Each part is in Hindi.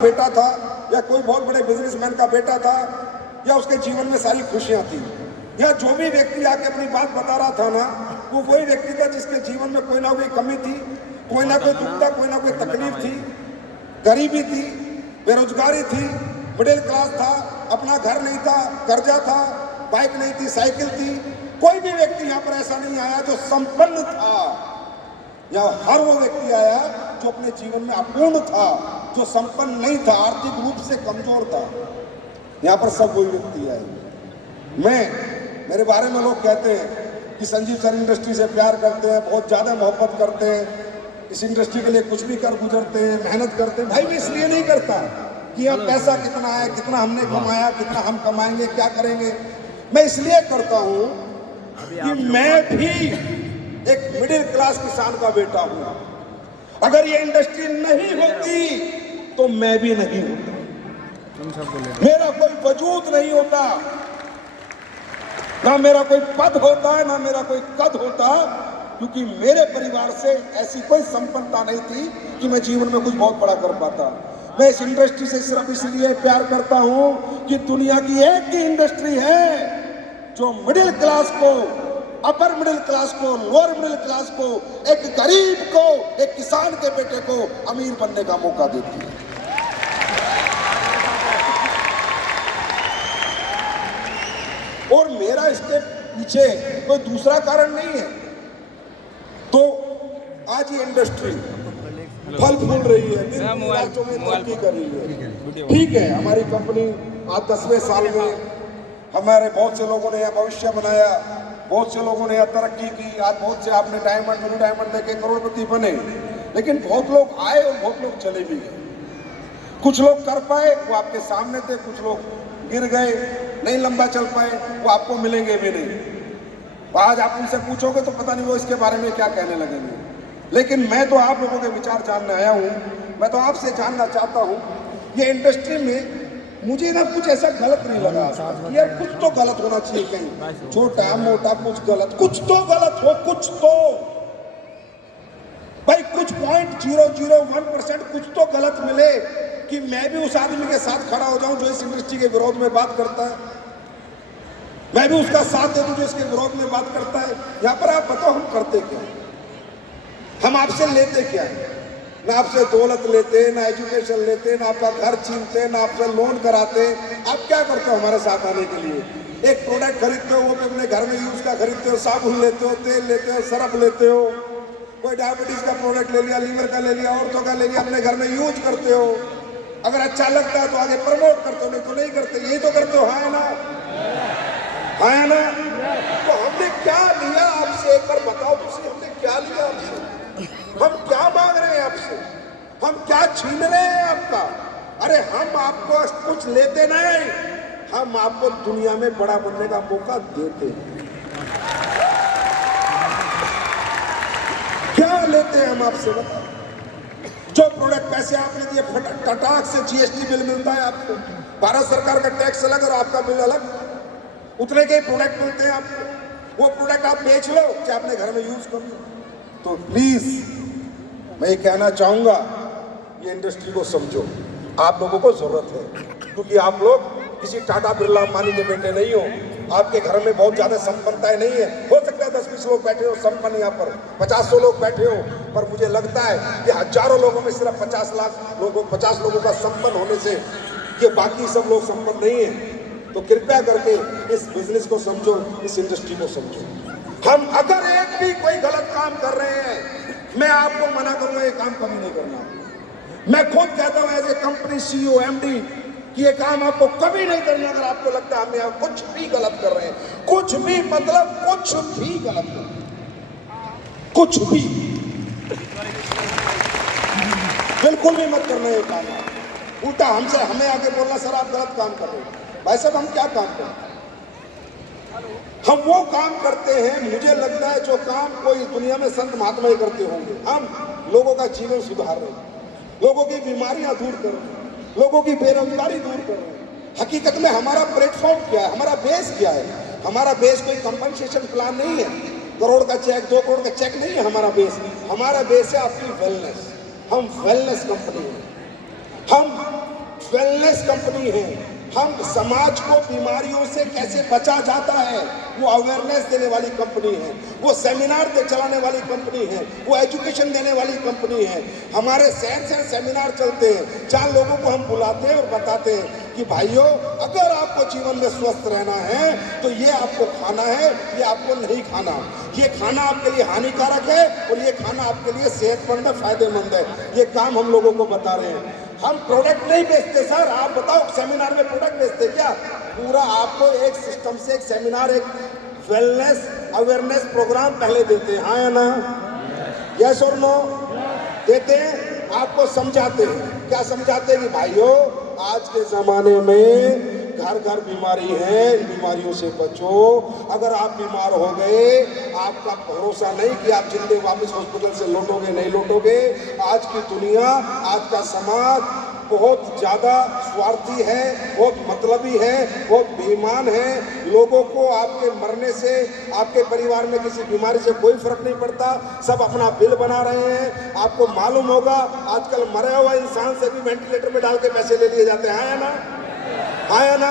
बेटा था या कोई बहुत बड़े बिजनेसमैन का बेटा था या उसके जीवन में सारी खुशियां थी, या जो भी व्यक्ति आके अपनी बात बता रहा था ना, वो वही व्यक्ति था जिसके जीवन में कोई ना कोई कमी थी, कोई ना कोई दुख था, कोई ना कोई तकलीफ थी, गरीबी थी, बेरोजगारी थी, मिडिल क्लास था, अपना घर नहीं था, कर्जा था, बाइक नहीं थी, साइकिल थी। कोई भी व्यक्ति यहाँ पर ऐसा नहीं आया जो संपन्न था, या हर वो व्यक्ति आया जो अपने जीवन में अपूर्ण था, जो संपन्न नहीं था, आर्थिक रूप से कमजोर था। यहाँ पर सब वही व्यक्ति आए। मेरे बारे में लोग कहते हैं कि संजीव सर इंडस्ट्री से प्यार करते हैं, बहुत ज़्यादा मोहब्बत करते हैं, इस इंडस्ट्री के लिए कुछ भी कर गुजरते हैं, मेहनत करते हैं। भाई मैं इसलिए नहीं करता कि यहाँ पैसा कितना है, कितना हमने कमाया, कितना हम कमाएंगे, क्या करेंगे। मैं इसलिए करता हूँ कि मैं भी एक मिडिल क्लास किसान का बेटा हूँ। अगर ये इंडस्ट्री नहीं होती तो मैं भी नहीं होता, मेरा कोई वजूद नहीं होता, ना मेरा कोई पद होता है, ना मेरा कोई कद होता, क्योंकि मेरे परिवार से ऐसी कोई संपन्नता नहीं थी कि मैं जीवन में कुछ बहुत बड़ा कर पाता। मैं इस इंडस्ट्री से सिर्फ इसलिए प्यार करता हूं कि दुनिया की एक ही इंडस्ट्री है जो मिडिल क्लास को, अपर मिडिल क्लास को, लोअर मिडिल क्लास को, एक गरीब को, एक किसान के बेटे को अमीर बनने का मौका देती है। और मेरा इसके पीछे कोई दूसरा कारण नहीं है। तो आज ये इंडस्ट्री फल फूल रही है, राज्यों में तरक्की कर रही है। ठीक है, हमारी कंपनी आज 10वें साल में हमारे बहुत से लोगों ने यह भविष्य बनाया, बहुत से लोगों ने यह तरक्की की। आज बहुत से आपने डायमंड, मिनी डायमंड देखे करोड़पति बने, लेकिन बहुत लोग आए और बहुत लोग चले भी गए। कुछ लोग कर पाए, वो आपके सामने थे, कुछ लोग गिर गए, नहीं लंबा चल पाए, वो आपको मिलेंगे भी नहीं। आज आप उनसे पूछोगे तो पता नहीं वो इसके बारे में क्या कहने लगेंगे। लेकिन मैं तो आप लोगों के विचार जानने आया हूँ। मैं तो आपसे जानना चाहता हूँ, ये इंडस्ट्री में मुझे ना कुछ ऐसा गलत नहीं लगा यार, कुछ तो गलत होना चाहिए, कहीं छोटा मोटा कुछ गलत, कुछ तो गलत हो, कुछ तो भाई कुछ 0.001% कुछ तो गलत मिले कि मैं भी उस आदमी के साथ खड़ा हो जाऊं जो इस इंडस्ट्री के विरोध में बात करता है, मैं भी उसका साथ दे दूं जो इसके विरोध में बात करता है। यहाँ पर आप बताओ हम करते क्या, हम आपसे लेते क्या है? ना आपसे दौलत लेते, ना एजुकेशन लेते, ना आपका घर छीनते, ना आपसे लोन कराते। आप क्या करते हो हमारे साथ आने के लिए? एक प्रोडक्ट खरीदते हो, वो भी अपने घर में यूज का खरीदते हो, साबुन लेते हो, तेल लेते हो, सरफ लेते हो, कोई डायबिटीज का प्रोडक्ट ले लिया, लीवर का ले लिया, ऑर्थो का ले लिया, अपने घर में यूज करते हो। अगर अच्छा लगता है तो आगे प्रमोट करते हो, नहीं तो नहीं करते। यही तो करते हो, हाँ ना, हाँ ना। तो हमने क्या लिया आपसे, एक बार बताओ तुझे, हमने क्या लिया आपसे? हम क्या मांग रहे हैं आपसे? हम क्या छीन रहे हैं आपका? अरे हम आपको कुछ लेते नहीं, हम आपको दुनिया में बड़ा बनने का मौका देते हैं। क्या लेते हैं हम आपसे, बताओ? जो प्रोडक्ट पैसे आपने दिए, टटाक से जीएसटी बिल मिलता है आपको, भारत सरकार का टैक्स अलग और आपका बिल अलग, उतने के प्रोडक्ट मिलते हैं आपको। वो प्रोडक्ट आप बेच लो, चाहे अपने घर में यूज कर लो। तो प्लीज मैं ये कहना चाहूंगा, ये इंडस्ट्री को समझो, आप लोगों को जरूरत है, क्योंकि आप लोग किसी टाटा बिरला अंबानी के बेटे नहीं हो। आपके घर में बहुत ज्यादा संपन्नताएं नहीं है। हो सकता है 10-20 लोग बैठे हो संपन्न, यहाँ पर 50-100 लोग बैठे हो, पर मुझे लगता है कि हजारों लोगों में सिर्फ 50 लोगों का संपन्न होने से ये बाकी सब लोग संपन्न नहीं है। तो कृपया करके इस बिजनेस को समझो, इस इंडस्ट्री को समझो। हम अगर एक भी कोई गलत काम कर रहे हैं, मैं आपको मना करूंगा ये काम कभी नहीं करना। मैं खुद कहता हूं as a company CEO MD कि ये काम आपको कभी नहीं करना। अगर आपको लगता है हम यहाँ कुछ भी गलत कर रहे हैं, कुछ भी मतलब कुछ भी गलत कर रहे हैं, कुछ भी, बिल्कुल भी मत करना ये काम। उल्टा हमसे हमें आगे बोलना, सर आप गलत काम कर रहे हैं। भाई साहब हम क्या काम करते हैं? हम वो काम करते हैं, मुझे लगता है जो काम कोई दुनिया में संत महात्मा ही करते होंगे। हम लोगों का जीवन सुधार रहे हैं, लोगों की बीमारियां दूर कर रहे हैं, लोगों की बेरोजगारी दूर कर रहे हैं। हकीकत में हमारा प्लेटफॉर्म क्या है, हमारा बेस क्या है? हमारा बेस कोई कंपनसेशन प्लान नहीं है, करोड़ का चेक, 2 करोड़ का चेक नहीं है हमारा बेस। हमारा बेस है आपकी वेलनेस। हम वेलनेस कंपनी है। हम वेलनेस कंपनी है। हम समाज को बीमारियों से कैसे बचा जाता है वो अवेयरनेस देने वाली कंपनी है। वो सेमिनार चलाने वाली कंपनी है। वो एजुकेशन देने वाली कंपनी है। हमारे शहर से सेमिनार चलते हैं जहाँ लोगों को हम बुलाते हैं और बताते हैं कि भाइयों, अगर आपको जीवन में स्वस्थ रहना है तो ये आपको खाना है, ये आपको नहीं खाना। ये खाना आपके लिए हानिकारक है और ये खाना आपके लिए सेहतमंद है, फायदेमंद है। ये काम हम लोगों को बता रहे हैं। हम प्रोडक्ट नहीं बेचते सर। आप बताओ, सेमिनार में प्रोडक्ट बेचते क्या? पूरा आपको एक सिस्टम से एक सेमिनार, एक वेलनेस अवेयरनेस प्रोग्राम पहले देते हैं, हाँ या ना? यस और नो? देते हैं, आपको समझाते हैं। क्या समझाते हैं? कि भाइयों, आज के जमाने में घर घर बीमारी है, इन बीमारियों से बचो। अगर आप बीमार हो गए, आपका भरोसा नहीं कि आप जिंदे वापस हॉस्पिटल से लौटोगे, नहीं लौटोगे। आज की दुनिया, आज का समाज बहुत ज़्यादा स्वार्थी है, बहुत मतलबी है, बहुत बेईमान है। लोगों को आपके मरने से, आपके परिवार में किसी बीमारी से कोई फर्क नहीं पड़ता। सब अपना बिल बना रहे हैं। आपको मालूम होगा, आजकल मरे हुआ इंसान से भी वेंटिलेटर में डाल के पैसे ले लिए जाते हैं, है ना? हाँ या ना?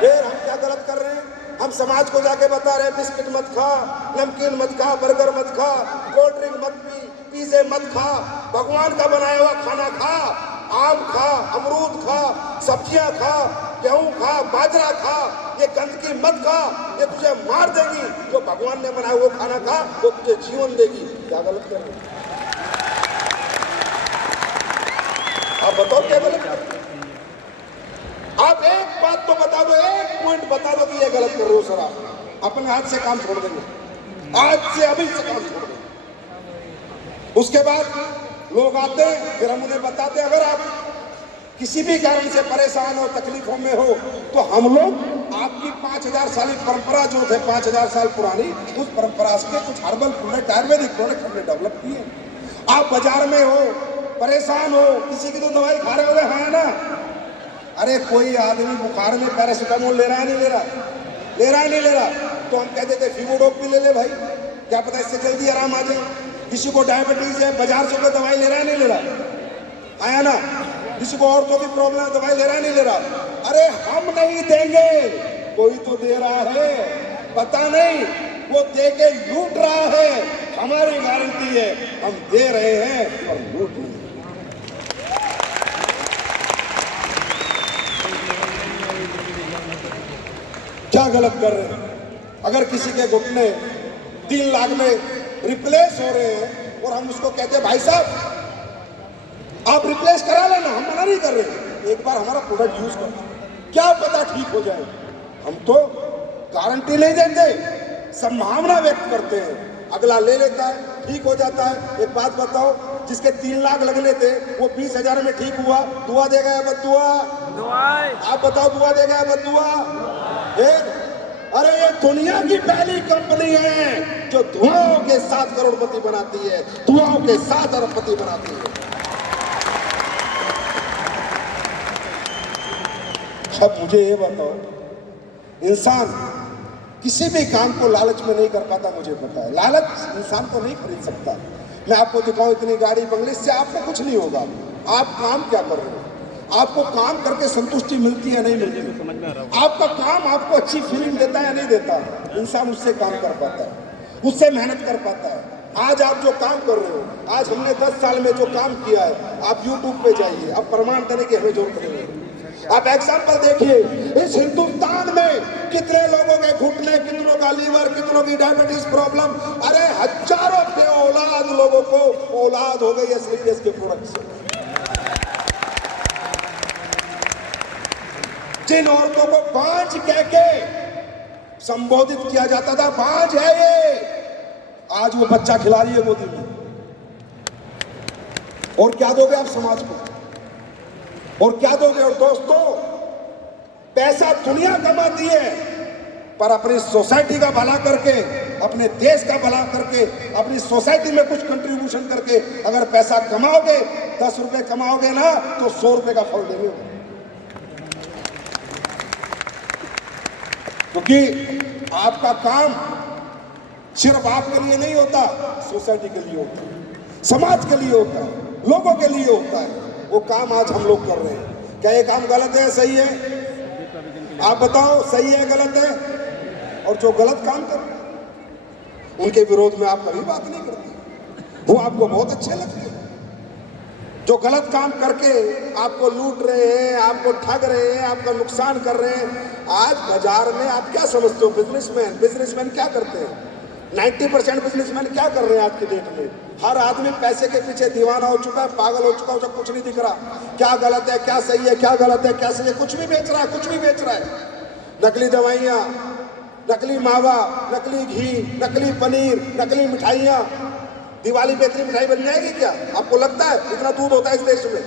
फिर हम क्या गलत कर रहे हैं? हम समाज को जाके बता रहे हैं बिस्किट मत खा, नमकीन मत खा, बर्गर मत खा, कोल्ड ड्रिंक मत पी, पिज़्ज़े मत खा, भगवान का बनाया हुआ खाना खा, आम खा, अमरूद खा, सब्जियां खा, गेहूं खा, बाजरा खा। ये गंदगी मत खा, ये तुझे मार देगी। जो भगवान ने बनाया वो खाना खा, वो तुझे जीवन देगी। क्या गलत कर रहे हैं? आप बताओ क्या गलत कर रहे हैं? आप एक बात तो बता दो, एक पॉइंट बता दो कि ये गलत कर रहे हो सर। आप अपने हाथ से काम छोड़ देंगे, आज से अभी से काम छोड़ देंगे। उसके बाद लोग आते हैं, फिर हम उन्हें बताते हैं अगर आप किसी भी कारण से परेशान हो, तकलीफों में हो, तो हम लोग आपकी 5000 साल परंपरा जो थे, 5000 साल पुरानी, उस परंपरा से कुछ हर्बल प्रोडक्ट, आयुर्वेदिक प्रोडक्ट हमने डेवलप किए। आप बाजार में हो, परेशान हो, किसी की तो दवाई खा रहे हो, हाँ ना? अरे कोई आदमी बुखार में पैरासीटामोल ले रहा है, नहीं ले रहा? ले रहा है, नहीं ले रहा? तो हम कहते थे फीवोडोप भी ले ले भाई, क्या पता इससे जल्दी आराम आ जाए। किसी को डायबिटीज है, बाजार से कोई दवाई ले रहा है, नहीं ले रहा? आया ना? किसी को और तो भी प्रॉब्लम है, दवाई ले रहा है, नहीं ले रहा? अरे हम नहीं देंगे, कोई तो दे रहा है, पता नहीं वो दे के लूट रहा है। हमारी गारंटी है, हम दे रहे हैं और लूट नहीं। क्या गलत कर रहे हैं? अगर किसी के घुटने 3 लाख में रिप्लेस हो रहे हैं और हम उसको कहते हैं भाई साहब आप रिप्लेस करा लेना, हम मना नहीं कर रहे, एक बार हमारा प्रोडक्ट यूज करो, क्या पता ठीक हो जाए। हम तो गारंटी नहीं देते, संभावना व्यक्त करते हैं। अगला ले लेता है, ठीक हो जाता है। एक बात बताओ, जिसके 3 लाख लगने थे वो 20,000 में ठीक हुआ, दुआ देगा या बद्दुआ? आप बताओ, दुआ देगा या बद्दुआ? अरे ये दुनिया की पहली कंपनी है जो दुआओं के साथ करोड़पति बनाती है, दुआओं के साथ अरबपति बनाती है। अब मुझे ये बताओ, इंसान किसी भी काम को लालच में नहीं कर पाता, मुझे पता है। लालच इंसान को नहीं खरीद सकता। मैं आपको दिखाऊं इतनी गाड़ी बंगले, से आपको कुछ नहीं होगा। आप काम क्या कर रहे हो? आपको काम करके संतुष्टि मिलती है, नहीं मिलती? आपका काम आपको अच्छी फीलिंग देता है या नहीं देता? इंसान उससे काम कर पाता है, उससे मेहनत कर पाता है। आज आप जो काम कर रहे हो, आज हमने 10 साल में जो काम किया है, आप YouTube पे जाइए, आप प्रमाण देने की हमें जरूरत नहीं है। आप एग्जाम्पल देखिए, इस हिंदुस्तान में कितने लोगों के घुटने, कितनों का लीवर, कितनों की डायबिटीज प्रॉब्लम। अरे हजारों के औलाद लोगों को औलाद हो गई एसलीपीएस के प्रोडक्ट से। जिन औरतों को बांझ कह के संबोधित किया जाता था, बांझ है ये, आज वो बच्चा खिला रही है गोदी में। और क्या दोगे आप समाज को? और क्या दोगे? और दोस्तों, पैसा दुनिया कमाती है, पर अपनी सोसाइटी का भला करके, अपने देश का भला करके, अपनी सोसाइटी में कुछ कंट्रीब्यूशन करके अगर पैसा कमाओगे, 10 रुपए कमाओगे ना, तो 100 रुपए का फल देंगे। क्योंकि आपका काम सिर्फ आपके लिए नहीं होता, सोसाइटी के लिए होता है, समाज के लिए होता है, लोगों के लिए होता है। वो काम आज हम लोग कर रहे हैं। क्या ये काम गलत है, सही है? आप बताओ, सही है, गलत है? और जो गलत काम कर रहे हैं उनके विरोध में आप कभी बात नहीं करते, वो आपको बहुत अच्छे लगते हैं। जो गलत काम करके आपको लूट रहे हैं, आपको ठग रहे हैं, आपका नुकसान कर रहे हैं। आज बाजार में आप क्या समझते हो? बिजनेसमैन क्या करते हैं? 90% बिजनेसमैन क्या कर रहे हैं आज की डेट में? हर आदमी पैसे के पीछे दीवाना हो चुका है, पागल हो चुका है, उसे कुछ नहीं दिख रहा। क्या गलत है, क्या सही है, क्या गलत है, क्या सही है, कुछ भी बेच रहा है, कुछ भी बेच रहा है। नकली दवाइयाँ, नकली मावा, नकली घी, नकली पनीर, नकली मिठाइयाँ। दिवाली पे इतनी मिठाई बन जाएगी क्या? आपको लगता है इतना दूध होता है इस देश में?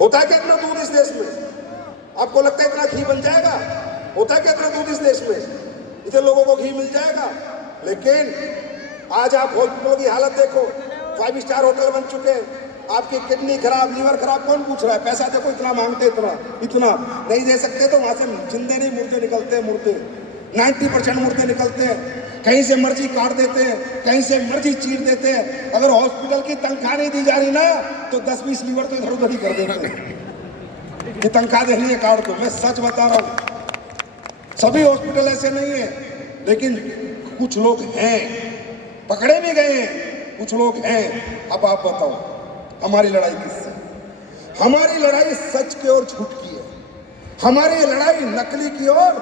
होता है क्या इतना दूध इस देश में? आपको लगता है इतना घी बन जाएगा? होता है क्या इतना दूध इस देश में? इतने लोगों को घी मिल जाएगा? लेकिन आज आप हॉस्पिटल की हालत देखो, 5 स्टार होटल बन चुके हैं। आपकी किडनी खराब, लीवर खराब, कौन पूछ रहा है? पैसा देखो, इतना मांगते, इतना नहीं दे सकते तो वहां से जिंदे नहीं मुर्दे निकलते हैं। मुर्दे 90% मुर्दे निकलते हैं। कहीं से मर्जी काट देते हैं, कहीं से मर्जी चीर देते हैं। अगर हॉस्पिटल की तनख्वाह नहीं दी जा रही ना तो 10-20 लीवर तो इधर उधर ही कर देते हैं कि तनख्वाह देनी है, काट दो। मैं सच बता रहा हूं, सभी हॉस्पिटल ऐसे नहीं है, लेकिन कुछ लोग हैं, पकड़े भी गए हैं, कुछ लोग हैं। अब आप बताओ हमारी लड़ाई किससे? हमारी लड़ाई सच की और झूठ की है। हमारी लड़ाई नकली की और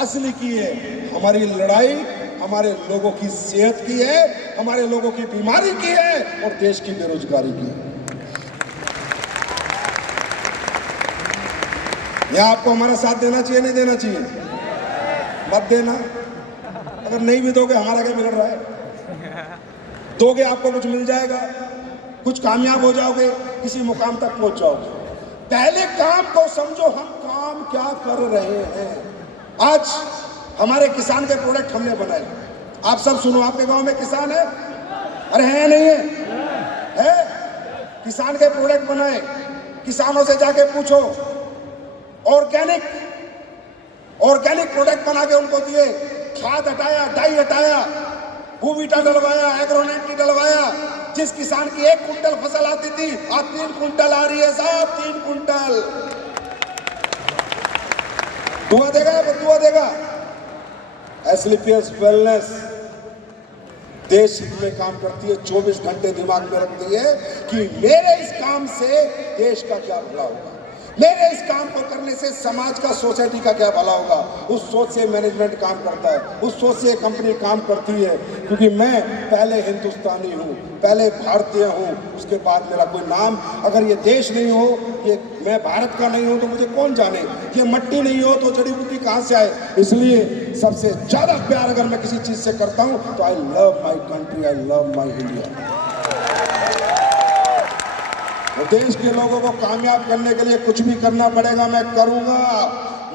असली की है। हमारी लड़ाई हमारे लोगों की सेहत की है, हमारे लोगों की बीमारी की है और देश की बेरोजगारी की है। या आपको हमारा साथ देना चाहिए, नहीं देना चाहिए? मत देना। अगर नहीं भी दोगे, हमारा क्या बिगड़ रहा है? दोगे, आपको कुछ मिल जाएगा, कुछ कामयाब हो जाओगे, किसी मुकाम तक पहुंच जाओगे। पहले काम को समझो, हम काम क्या कर रहे हैं। आज हमारे किसान के प्रोडक्ट हमने बनाए। आप सब सुनो, आपके गांव में किसान है? अरे है नहीं है? है? किसान के प्रोडक्ट बनाए, किसानों से जाके पूछो, ऑर्गेनिक प्रोडक्ट बना के उनको दिए। खाद हटाया, डाई हटाया, भूविटा डलवाया, एग्रोनेट डलवाया। जिस किसान की 1 कुंटल फसल आती थी, आज 3 कुंटल आ रही है साहब, 3 कुंटल। दुआ देगा, दुआ देगा। एसलीपीएस वेलनेस देश हित में काम करती है, 24 घंटे दिमाग में रखती है कि मेरे इस काम से देश का क्या भला होगा, मेरे इस काम को करने से समाज का, सोसाइटी का क्या भला होगा। उस सोच से मैनेजमेंट काम करता है, उस सोच से कंपनी काम करती है। क्योंकि मैं पहले हिंदुस्तानी हूँ, पहले भारतीय हूँ, उसके बाद मेरा कोई नाम। अगर ये देश नहीं हो, ये मैं भारत का नहीं हूँ तो मुझे कौन जाने। ये मट्टी नहीं हो तो जड़ी बूटी कहाँ से आए। इसलिए सबसे ज्यादा प्यार अगर मैं किसी चीज से करता हूँ तो I love my country, I love my India. देश के लोगों को कामयाब करने के लिए कुछ भी करना पड़ेगा, मैं करूंगा।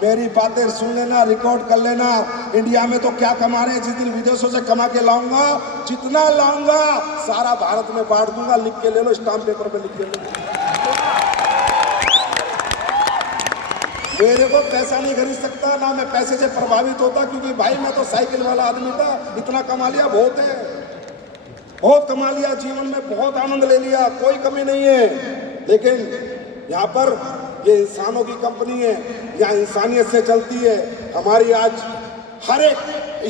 मेरी बातें सुन लेना, रिकॉर्ड कर लेना। इंडिया में तो क्या कमा रहे हैं, जिस दिन विदेशों से कमा के लाऊंगा, जितना लाऊंगा सारा भारत में बांट दूंगा। लिख के ले लो, स्टाम्प पेपर पे लिख के लो। मेरे को पैसा नहीं खरीद सकता, ना मैं पैसे से प्रभावित होता, क्योंकि भाई मैं तो साइकिल वाला आदमी था। इतना कमा लिया, बहुत है, बहुत कमा लिया, जीवन में बहुत आनंद ले लिया, कोई कमी नहीं है। लेकिन यहाँ पर ये इंसानों की कंपनी है, यहाँ इंसानियत से चलती है। हमारी आज हर एक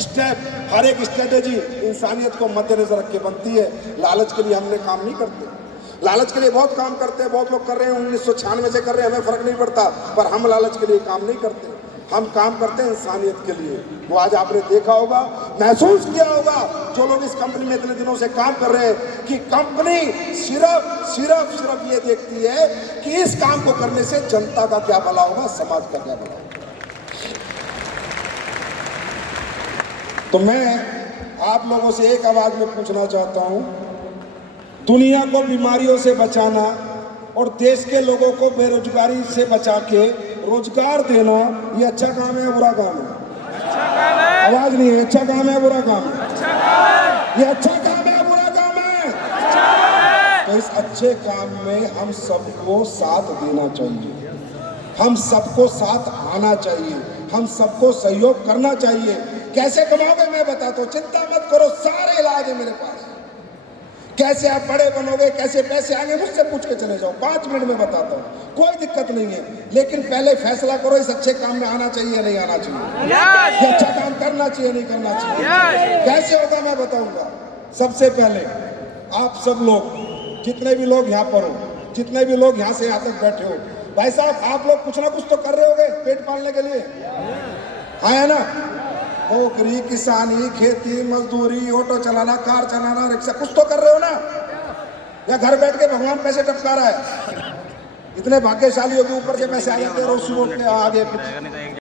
स्टेप, हर एक स्ट्रेटेजी इंसानियत को मद्देनजर रख के बनती है। लालच के लिए हमने काम नहीं करते। लालच के लिए बहुत काम करते हैं, बहुत लोग कर रहे हैं, 1996 से कर रहे हैं, हमें फर्क नहीं पड़ता। पर हम लालच के लिए काम नहीं करते, हम काम करते हैं इंसानियत के लिए। वो आज आपने देखा होगा, महसूस किया होगा, जो लोग इस कंपनी में इतने दिनों से काम कर रहे हैं, कि कंपनी सिर्फ ये देखती है कि इस काम को करने से जनता का क्या भला होगा, समाज का क्या भला होगा। तो मैं आप लोगों से एक आवाज में पूछना चाहता हूं, दुनिया को बीमारियों से बचाना और देश के लोगों को बेरोजगारी से बचा के रोजगार देना, ये अच्छा काम है या बुरा काम है? अच्छा काम है। आवाज नहीं है, अच्छा काम है बुरा काम है? अच्छा काम है। ये अच्छा काम है बुरा काम है? अच्छा है। तो इस अच्छे काम में हम सबको साथ देना चाहिए, हम सबको साथ आना चाहिए, हम सबको सहयोग करना चाहिए। कैसे कमाओगे मैं बताता हूँ, चिंता मत करो, सारे इलाज है मेरे पास। कैसे आप बड़े बनोगे, कैसे पैसे आएंगे, मुझसे पूछ के चले जाओ, 5 मिनट में बताता हूँ, कोई दिक्कत नहीं है। लेकिन पहले फैसला करो इस अच्छे काम में आना चाहिए या नहीं आना चाहिए, ये अच्छा काम करना चाहिए नहीं करना चाहिए। कैसे होगा मैं बताऊंगा। सबसे पहले आप सब लोग, जितने भी लोग यहाँ पर हो, जितने भी लोग यहाँ से यहाँ तक बैठे हो, भाई साहब आप लोग कुछ ना कुछ तो कर रहे होगे पेट पालने के लिए, हाँ है ना। नौकरी, किसानी, खेती, मजदूरी, ऑटो चलाना, कार चलाना, रिक्शा, कुछ तो कर रहे हो ना, या घर बैठ के भगवान पैसे टपका रहा है। इतने भाग्यशाली हो कि ऊपर से पैसे आ जाते हैं रोज सुबह आगे।